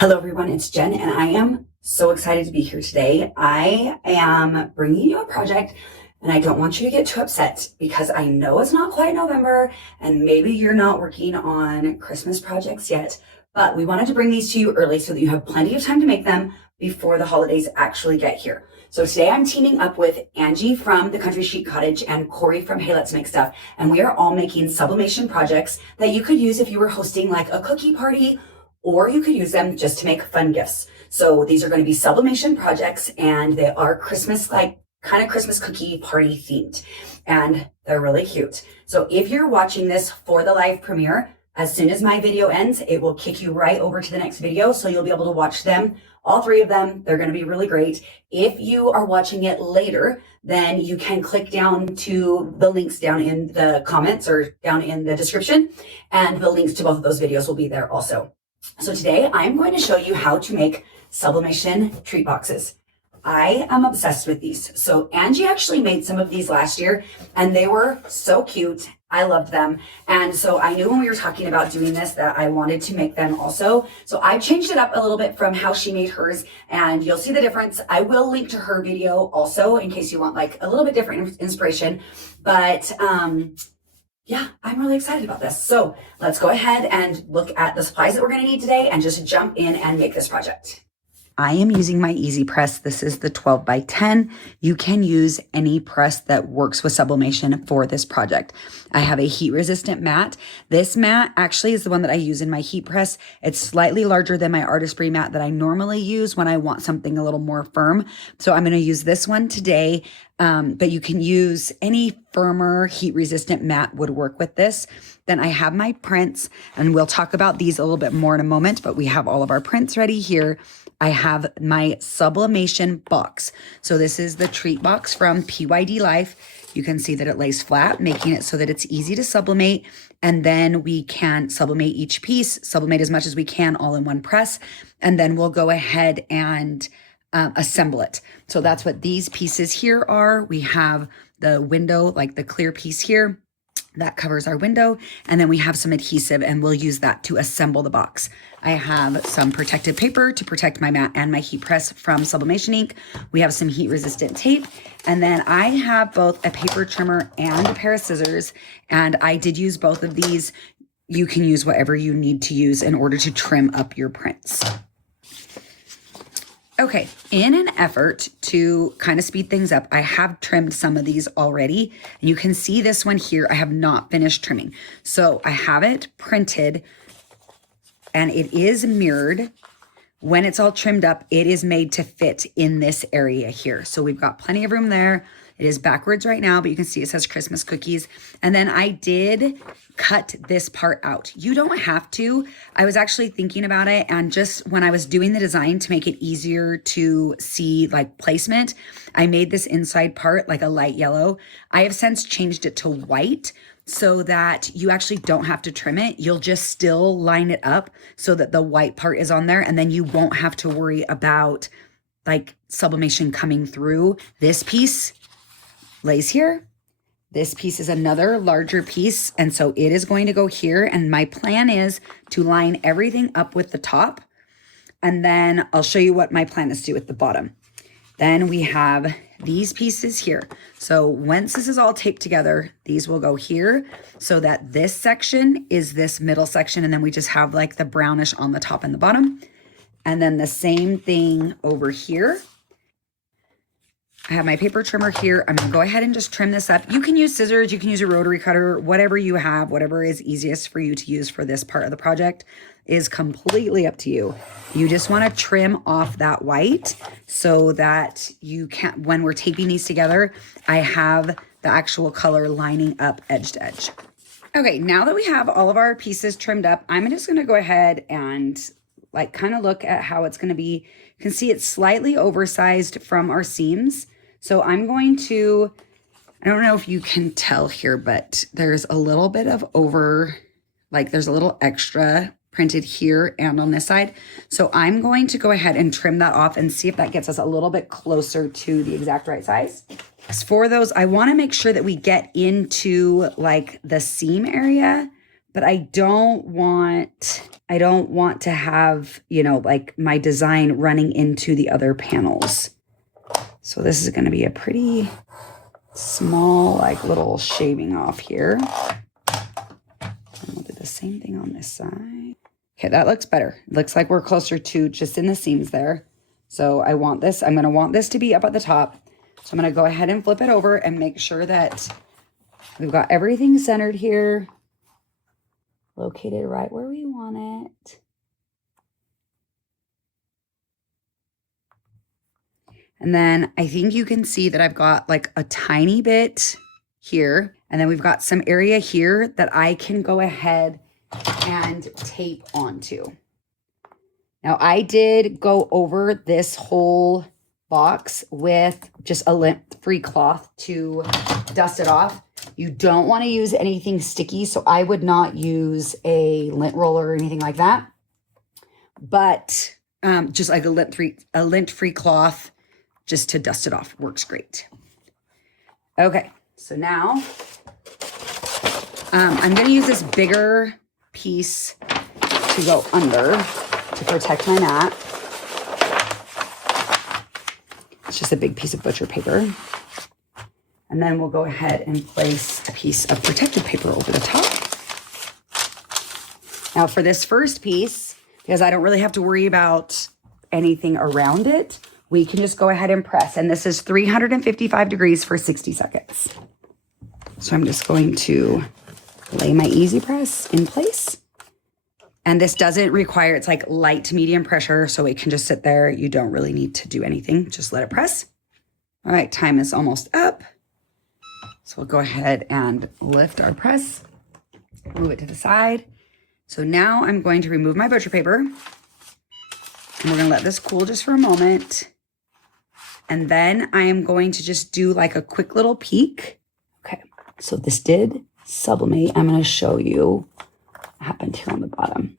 Hello everyone, it's Jen and I am so excited to be here today. I am bringing you a project and I don't want you to get too upset because I know it's not quite November and maybe you're not working on Christmas projects yet, but we wanted to bring these to you early so that you have plenty of time to make them before the holidays actually get here. So today I'm teaming up with Angie from the Country Chic Cottage and Corey from Hey Let's Make Stuff, and we are all making sublimation projects that you could use if you were hosting like a cookie party, or you could use them just to make fun gifts. So these are going to be sublimation projects and they are Christmas, like kind of Christmas cookie party themed, and they're really cute. So if you're watching this for the live premiere, as soon as my video ends, it will kick you right over to the next video. So you'll be able to watch them, all three of them. They're going to be really great. If you are watching it later, then you can click down to the links down in the comments or down in the description, and the links to both of those videos will be there also. So today I'm going to show you how to make sublimation treat boxes. I am obsessed with these. So Angie actually made some of these last year and they were so cute. I loved them. And so I knew when we were talking about doing this that I wanted to make them also. So I changed it up a little bit from how she made hers and you'll see the difference. I will link to her video also in case you want like a little bit different inspiration. But yeah, I'm really excited about this. So let's go ahead and look at the supplies that we're going to need today and just jump in and make this project. I am using my Easy Press. This is the 12 by 10. You can use any press that works with sublimation for this project. I have a heat resistant mat. This mat actually is the one that I use in my heat press. It's slightly larger than my artistry mat that I normally use when I want something a little more firm. So I'm going to use this one today. But you can use any firmer heat resistant mat would work with this. Then I have my prints, and we'll talk about these a little bit more in a moment, but we have all of our prints ready here. I have my sublimation box. So this is the treat box from PYD Life. You can see that it lays flat, making it so that it's easy to sublimate. And then we can sublimate each piece, sublimate as much as we can all in one press. And then we'll go ahead and assemble it. So that's what these pieces here are. We have the window, like the clear piece here, that covers our window. And then we have some adhesive and we'll use that to assemble the box. I have some protective paper to protect my mat and my heat press from sublimation ink. We have some heat resistant tape. And then I have both a paper trimmer and a pair of scissors. And I did use both of these. You can use whatever you need to use in order to trim up your prints. Okay, in an effort to kind of speed things up, I have trimmed some of these already. And you can see this one here, I have not finished trimming. So I have it printed and it is mirrored. When it's all trimmed up, it is made to fit in this area here. So we've got plenty of room there. It is backwards right now, but you can see it says Christmas cookies. And then I did cut this part out. You don't have to. I was actually thinking about it, and just when I was doing the design to make it easier to see like placement, I made this inside part like a light yellow. I have since changed it to white so that you actually don't have to trim it. You'll just still line it up so that the white part is on there, and then you won't have to worry about like sublimation coming through. This piece lays here. This piece is another larger piece, and so it is going to go here. And my plan is to line everything up with the top, and then I'll show you what my plan is to do with the bottom. Then we have these pieces here. So once this is all taped together, these will go here so that this section is this middle section, and then we just have like the brownish on the top and the bottom. And then the same thing over here. I have my paper trimmer here. I'm gonna go ahead and just trim this up. You can use scissors, you can use a rotary cutter, whatever you have, whatever is easiest for you to use for this part of the project is completely up to you. You just wanna trim off that white so that you can't, when we're taping these together, I have the actual color lining up edge to edge. Okay, now that we have all of our pieces trimmed up, I'm just gonna go ahead and like kind of look at how it's gonna be. You can see it's slightly oversized from our seams. So I'm going to, I don't know if you can tell here, but there's a little bit of there's a little extra printed here and on this side. So I'm going to go ahead and trim that off and see if that gets us a little bit closer to the exact right size. For those, I want to make sure that we get into like the seam area but I don't want to have, you know, like my design running into the other panels. So this is going to be a pretty small, like little shaving off here. And we'll do the same thing on this side. Okay, that looks better. It looks like we're closer to just in the seams there. So I'm going to want this to be up at the top. So I'm going to go ahead and flip it over and make sure that we've got everything centered here, located right where we want it. And then I think you can see that I've got like a tiny bit here. And then we've got some area here that I can go ahead and tape onto. Now I did go over this whole box with just a lint-free cloth to dust it off. You don't want to use anything sticky, so I would not use a lint roller or anything like that. But just like a lint-free cloth just to dust it off works great. Okay, so now I'm going to use this bigger piece to go under to protect my mat. It's just a big piece of butcher paper. And then we'll go ahead and place a piece of protective paper over the top. Now for this first piece, because I don't really have to worry about anything around it, we can just go ahead and press. And this is 355 degrees for 60 seconds. So I'm just going to lay my easy press in place. And this doesn't require, it's like light to medium pressure, so it can just sit there. You don't really need to do anything. Just let it press. All right, time is almost up. So we'll go ahead and lift our press, move it to the side. So now I'm going to remove my butcher paper, and we're gonna let this cool just for a moment. And then I am going to just do like a quick little peek. Okay, so this did sublimate. I'm gonna show you what happened here on the bottom.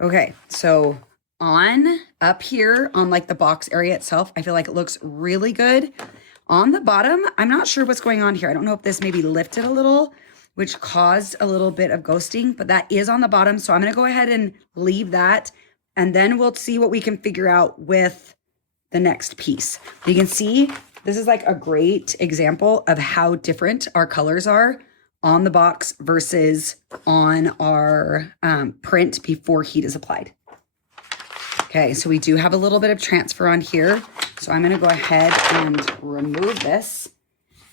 Okay, so on up here on like the box area itself, I feel like it looks really good. On the bottom, I'm not sure what's going on here. I don't know if this maybe lifted a little, which caused a little bit of ghosting, but that is on the bottom. So I'm gonna go ahead and leave that, and then we'll see what we can figure out with the next piece. You can see this is like a great example of how different our colors are on the box versus on our print before heat is applied. Okay, so we do have a little bit of transfer on here. So I'm gonna go ahead and remove this,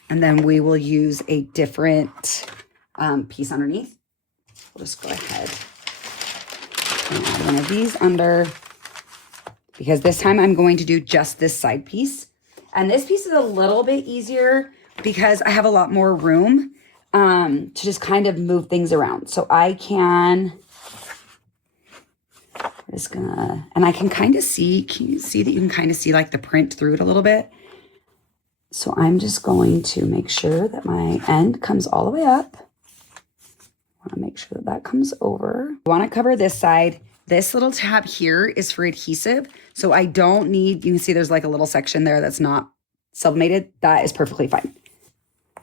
and then we will use a different piece underneath. We'll just go ahead and add one of these under, because this time I'm going to do just this side piece. And this piece is a little bit easier because I have a lot more room to just kind of move things around. So I can, just gonna, and I can kind of see, can you see that you can kind of see like the print through it a little bit? So I'm just going to make sure that my end comes all the way up. I want to make sure that that comes over. I want to cover this side. This little tab here is for adhesive. So I don't need, you can see there's like a little section there that's not sublimated. That is perfectly fine.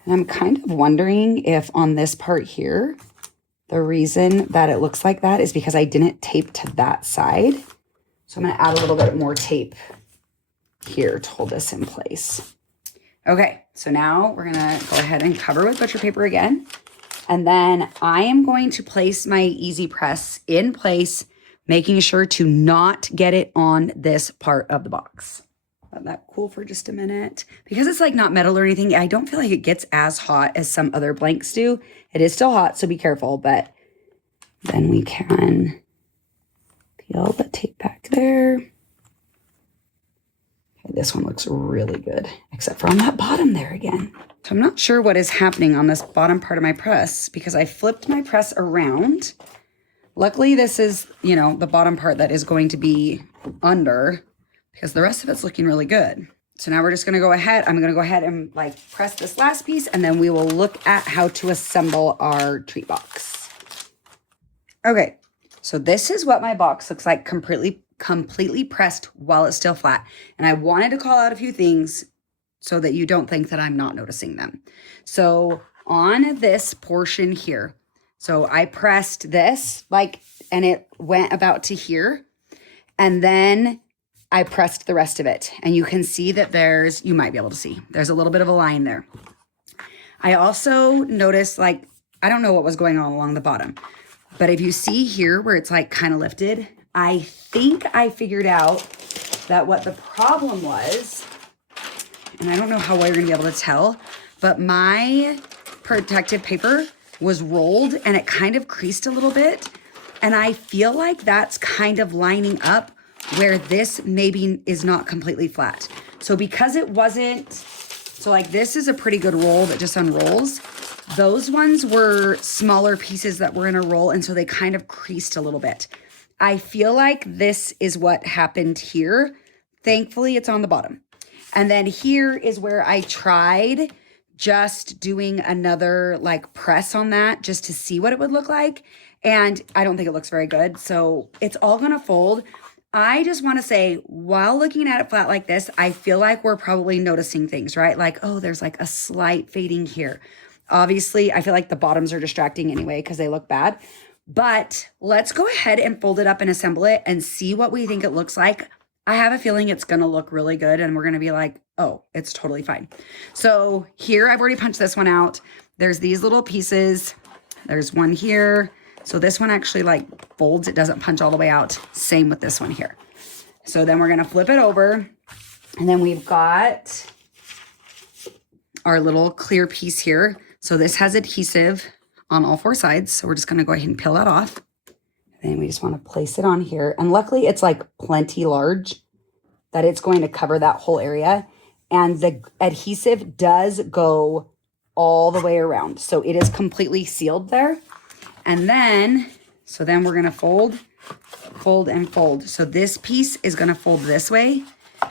And I'm kind of wondering if on this part here, the reason that it looks like that is because I didn't tape to that side. So I'm going to add a little bit more tape here to hold this in place. Okay, so now we're gonna go ahead and cover with butcher paper again. And then I am going to place my easy press in place, making sure to not get it on this part of the box. Let that cool for just a minute. Because it's like not metal or anything, I don't feel like it gets as hot as some other blanks do. It is still hot, so be careful, but then we can peel the tape back there. This one looks really good, except for on that bottom there again. So I'm not sure what is happening on this bottom part of my press because I flipped my press around. Luckily, this is, you know, the bottom part that is going to be under because the rest of it's looking really good. So now we're just gonna go ahead. I'm gonna go ahead and like press this last piece, and then we will look at how to assemble our treat box. Okay, so this is what my box looks like completely pressed while it's still flat. And I wanted to call out a few things so that you don't think that I'm not noticing them. So on this portion here, so I pressed this and it went about to here, and then I pressed the rest of it. And you can see that you might be able to see, there's a little bit of a line there. I also noticed, I don't know what was going on along the bottom, but if you see here where it's kind of lifted, I think I figured out that what the problem was, and I don't know how well you're gonna be able to tell, but my protective paper was rolled and it kind of creased a little bit. And I feel like that's kind of lining up where this maybe is not completely flat. So because it wasn't, this is a pretty good roll that just unrolls. Those ones were smaller pieces that were in a roll, and so they kind of creased a little bit. I feel like this is what happened here. Thankfully, it's on the bottom. And then here is where I tried just doing another press on that just to see what it would look like. And I don't think it looks very good. So it's all gonna fold. I just wanna say, while looking at it flat like this, I feel like we're probably noticing things, right? Oh, there's a slight fading here. Obviously, I feel like the bottoms are distracting anyway because they look bad. But let's go ahead and fold it up and assemble it and see what we think it looks like. I have a feeling it's gonna look really good and we're gonna be like, oh, it's totally fine. So here, I've already punched this one out. There's these little pieces. There's one here. So this one actually folds, it doesn't punch all the way out. Same with this one here. So then we're gonna flip it over, and then we've got our little clear piece here. So this has adhesive on all four sides. So we're just gonna go ahead and peel that off. And then we just wanna place it on here. And luckily it's plenty large that it's going to cover that whole area. And the adhesive does go all the way around. So it is completely sealed there. And then, then we're gonna fold, fold, and fold. So this piece is gonna fold this way.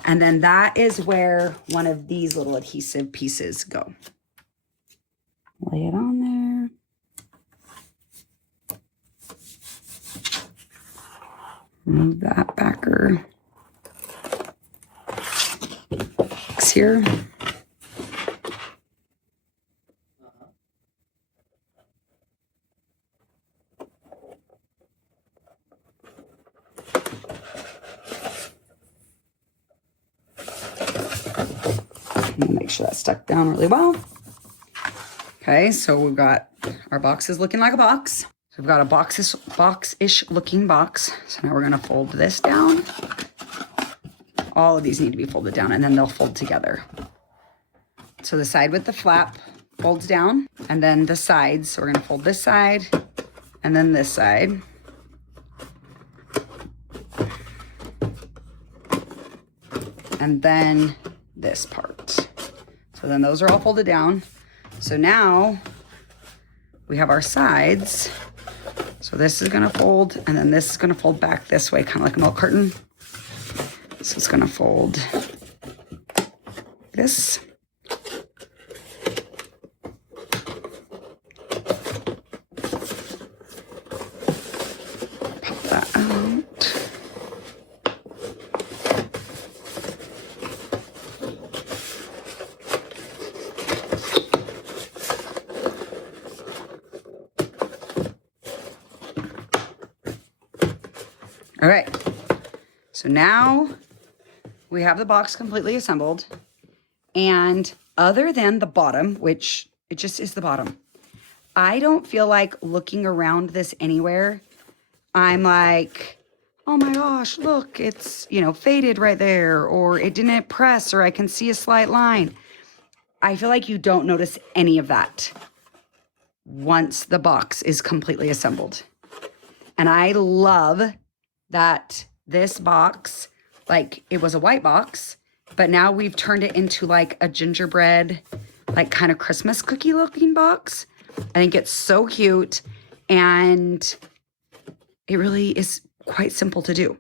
And then that is where one of these little adhesive pieces go. Lay it on there. Move that backer. Here. Make sure that's stuck down really well. Okay, so we've got our boxes looking like a box. So we've got a box-ish looking box. So now we're gonna fold this down. All of these need to be folded down and then they'll fold together. So the side with the flap folds down, and then the sides. So we're gonna fold this side and then this side. And then this part. So then those are all folded down. So now we have our sides. So this is gonna fold, and then this is gonna fold back this way, kind of like a milk carton. So it's gonna fold this. Pop that out. All right, so now we have the box completely assembled, and other than the bottom, which it just is the bottom, I don't feel like looking around this anywhere. I'm like, oh my gosh, look, it's, faded right there, or it didn't press, or I can see a slight line. I feel like you don't notice any of that once the box is completely assembled. And I love that this box, it was a white box, but now we've turned it into a gingerbread, kind of Christmas cookie looking box. I think it's so cute, and it really is quite simple to do.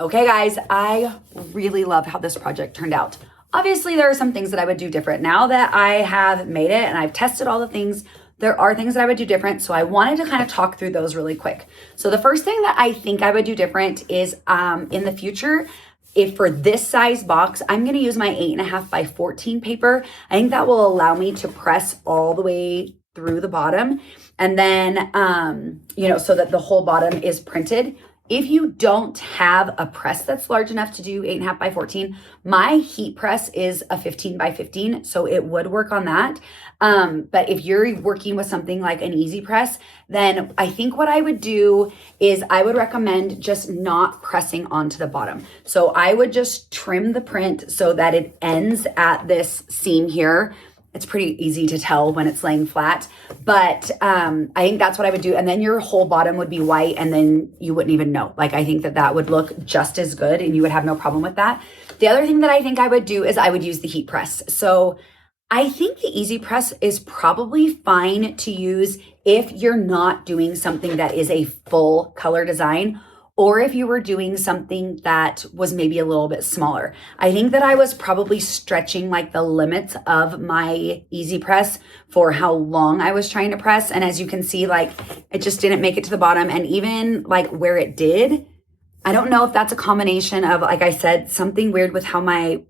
Okay, guys, I really love how this project turned out. Obviously, there are some things that I would do different. Now that I have made it and I've tested all the things, there are things that I would do different. So I wanted to kind of talk through those really quick. So the first thing that I think I would do different is in the future, if for this size box, I'm going to use my 8.5 by 14 paper. I think that will allow me to press all the way through the bottom. And then, so that the whole bottom is printed. If you don't have a press that's large enough to do 8.5 by 14, my heat press is a 15 by 15, so it would work on that. But if you're working with something like an easy press, then I think what I would do is I would recommend just not pressing onto the bottom. So I would just trim the print so that it ends at this seam here. It's pretty easy to tell when it's laying flat, but I think that's what I would do. And then your whole bottom would be white and then you wouldn't even know. Like, I think that would look just as good and you would have no problem with that. The other thing that I think I would do is I would use the heat press. So I think the easy press is probably fine to use if you're not doing something that is a full color design, or if you were doing something that was maybe a little bit smaller. I think that I was probably stretching like the limits of my easy press for how long I was trying to press. And as you can see, like, it just didn't make it to the bottom. And even like where it did, I don't know if that's a combination of, like I said, something weird with how my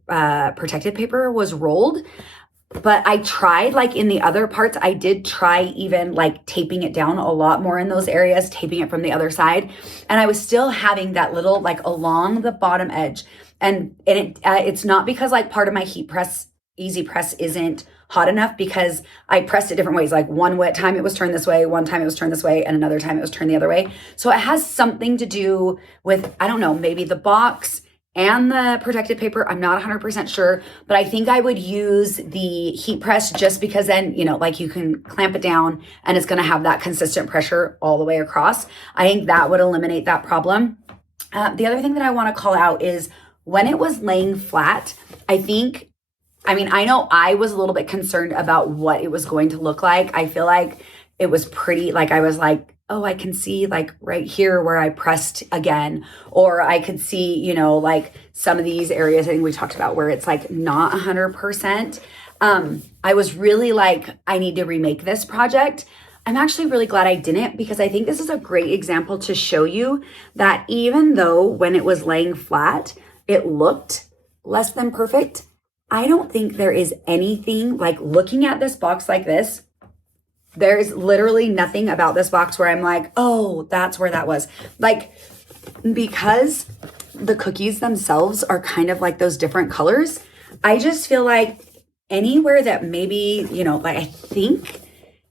protective paper was rolled. But I tried, like in the other parts, I did try even like taping it down a lot more in those areas, taping it from the other side. And I was still having that little like along the bottom edge. And it's not because like part of my heat press, easy press isn't hot enough, because I pressed it different ways. Like one time it was turned this way, one time it was turned this way, and another time it was turned the other way. So it has something to do with, I don't know, maybe the box and the protective paper. I'm not 100% sure, but I think I would use the heat press just because then, like you can clamp it down and it's going to have that consistent pressure all the way across. I think that would eliminate that problem. The other thing that I want to call out is when it was laying flat, I know I was a little bit concerned about what it was going to look like. I feel like it was pretty, like I was like, oh, I can see like right here where I pressed again, or I could see, like some of these areas I think we talked about where it's like not 100%. I was really like, I need to remake this project. I'm actually really glad I didn't, because I think this is a great example to show you that even though when it was laying flat, it looked less than perfect, I don't think there is anything like looking at this box like this. There's literally nothing about this box where I'm like, oh, that's where that was. Like, because the cookies themselves are kind of like those different colors, I just feel like anywhere that maybe, like I think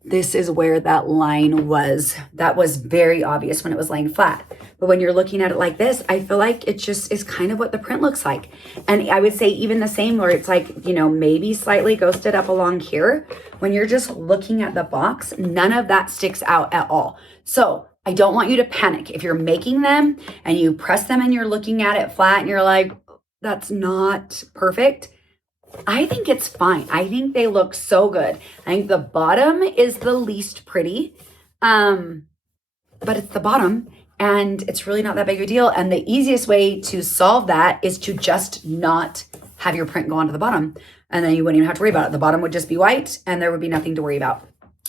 this is where that line was. That was very obvious when it was laying flat. But when you're looking at it like this, I feel like it just is kind of what the print looks like. And I would say even the same where it's like, maybe slightly ghosted up along here. When you're just looking at the box, none of that sticks out at all. So I don't want you to panic. If you're making them and you press them and you're looking at it flat and you're like, that's not perfect, I think it's fine. I think they look so good. I think the bottom is the least pretty, but it's the bottom and it's really not that big of a deal. And the easiest way to solve that is to just not have your print go onto the bottom. And then you wouldn't even have to worry about it. The bottom would just be white and there would be nothing to worry about.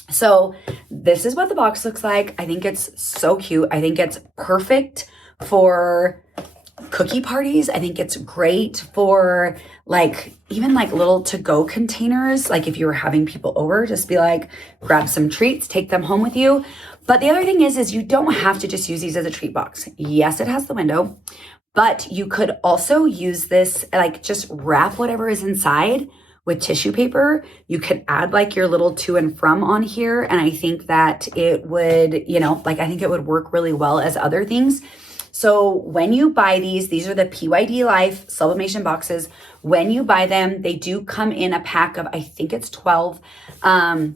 So this is what the box looks like. I think it's so cute. I think it's perfect for cookie parties. I think it's great for like even like little to-go containers. Like if you were having people over, just be like, grab some treats, take them home with you. But the other thing is you don't have to just use these as a treat box. Yes, it has the window, but you could also use this, like just wrap whatever is inside with tissue paper. You could add like your little to and from on here. And I think that it would, I think it would work really well as other things. So when you buy these are the PYD Life Sublimation boxes. When you buy them, they do come in a pack of, I think it's 12.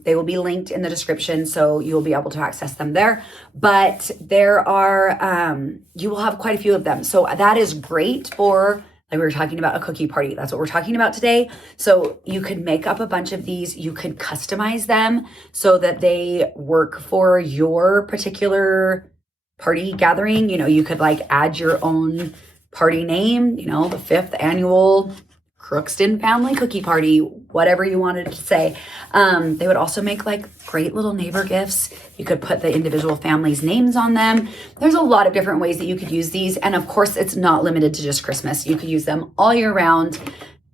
They will be linked in the description, so you'll be able to access them there. But there are, you will have quite a few of them. So that is great for, like we were talking about, a cookie party. That's what we're talking about today. So you could make up a bunch of these. You could customize them so that they work for your particular party gathering. You could like add your own party name, the 5th annual Crookston family cookie party, whatever you wanted to say. They would also make like great little neighbor gifts. You could put the individual families' names on them. There's a lot of different ways that you could use these. And of course, it's not limited to just Christmas. You could use them all year round.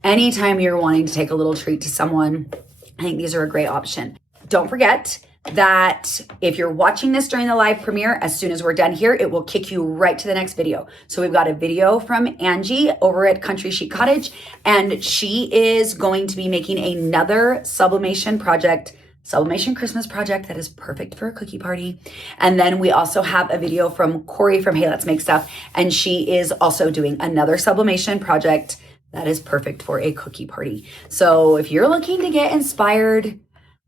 Anytime you're wanting to take a little treat to someone, I think these are a great option. Don't forget that if you're watching this during the live premiere, as soon as we're done here, it will kick you right to the next video. So we've got a video from Angie over at Country Chic Cottage, and she is going to be making another sublimation Christmas project that is perfect for a cookie party. And then we also have a video from Corey from Hey Let's Make Stuff, and she is also doing another sublimation project that is perfect for a cookie party. So if you're looking to get inspired,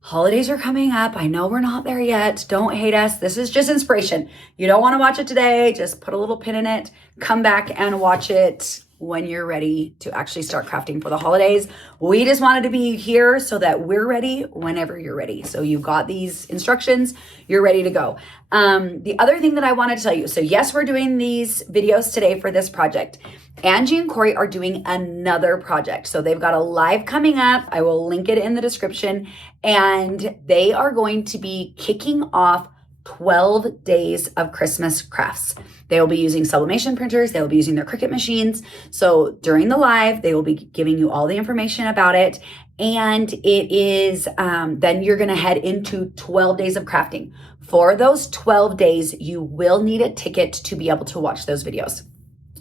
holidays are coming up. I know we're not there yet. Don't hate us. This is just inspiration. You don't want to watch it today. Just put a little pin in it. Come back and watch it when you're ready to actually start crafting for the holidays. We just wanted to be here so that we're ready whenever you're ready. So you've got these instructions. You're ready to go. The other thing that I wanted to tell you. So yes, we're doing these videos today for this project. Angie and Corey are doing another project. So they've got a live coming up. I will link it in the description. And they are going to be kicking off 12 days of Christmas crafts. They will be using sublimation printers. They will be using their Cricut machines. So during the live, they will be giving you all the information about it. And it is, then you're going to head into 12 days of crafting. For those 12 days, you will need a ticket to be able to watch those videos.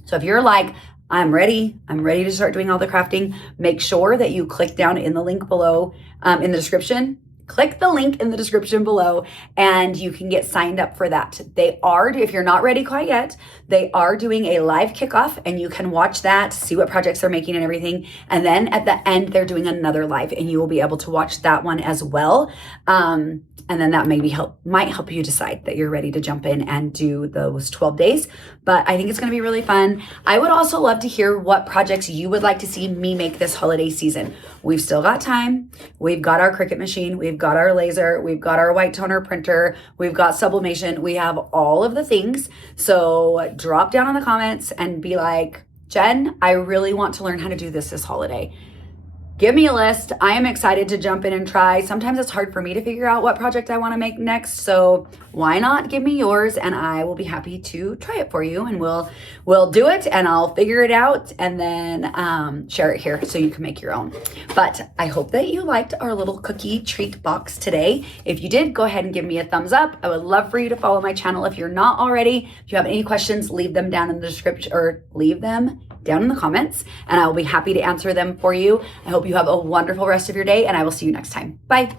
So if you're like, I'm ready to start doing all the crafting, make sure that you click down in the link below in the description. Click the link in the description below and you can get signed up for that. They are, if you're not ready quite yet, they are doing a live kickoff and you can watch that, see what projects they're making and everything. And then at the end, they're doing another live and you will be able to watch that one as well. And then that might help you decide that you're ready to jump in and do those 12 days. But I think it's going to be really fun. I would also love to hear what projects you would like to see me make this holiday season. We've still got time. We've got our Cricut machine. We've got our laser. We've got our white toner printer. We've got sublimation. We have all of the things. So drop down in the comments and be like, Jen, I really want to learn how to do this holiday. Give me a list. I am excited to jump in and try. Sometimes it's hard for me to figure out what project I want to make next. So why not give me yours and I will be happy to try it for you and we'll do it and I'll figure it out and then share it here so you can make your own. But I hope that you liked our little cookie treat box today. If you did, go ahead and give me a thumbs up. I would love for you to follow my channel if you're not already. If you have any questions, leave them down in the description or leave them down in the comments and I will be happy to answer them for you. I hope you have a wonderful rest of your day and I will see you next time. Bye.